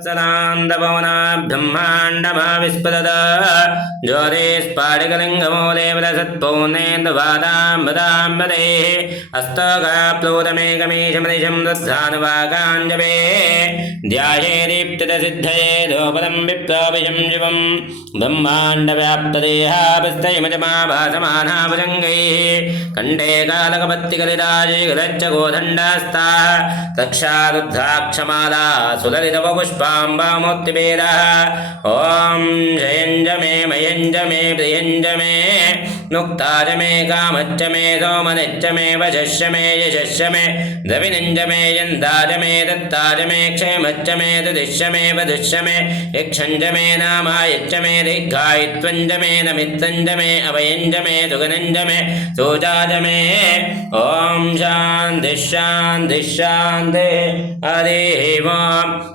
सदान्दभवना ब्रह्माण्डमाविस्पदद ज्योतिस्फाटिकलिङ्गमूले विलसत्पौर्णेन्दुवादाम्बदाम्बदे हस्तगाप्लोदमेकमीशमनिशं दद्धानुवागाञ्जवे ध्याये दीप्तितसिद्धये दोपदं विप्लोभिषं शिवं ब्रह्माण्डव्याप्तदेहाभिस्तयमजमाभासमानाभुजङ्गैः कण्ठे कालकपत्तिकलिराजे गदच्च गोदण्डास्ता तक्षारुद्राक्षमाला सुललितवपुष्पाम्बामूर्तिभेदः ॐ जयञ्ज मे मयञ्ज मे प्रियञ्ज मे नुक्ताज मे कामच्च मे सोमनिच्च मे वशश्च मे यशश्च मे द्रविणञ्ज मे यन्दाज मे दत्ताज मे क्षेमच्च मे दुदिश्च मे वधुश्च मे यक्षञ्ज मे नामायच्च मे दीर्घायित्वञ्ज मे नमित्तञ्ज मे अभयञ्ज मे दुगनञ्ज मे सोजाज मे ॐ शान्तिः शान्तिः शान्तिः हरिः ओम्।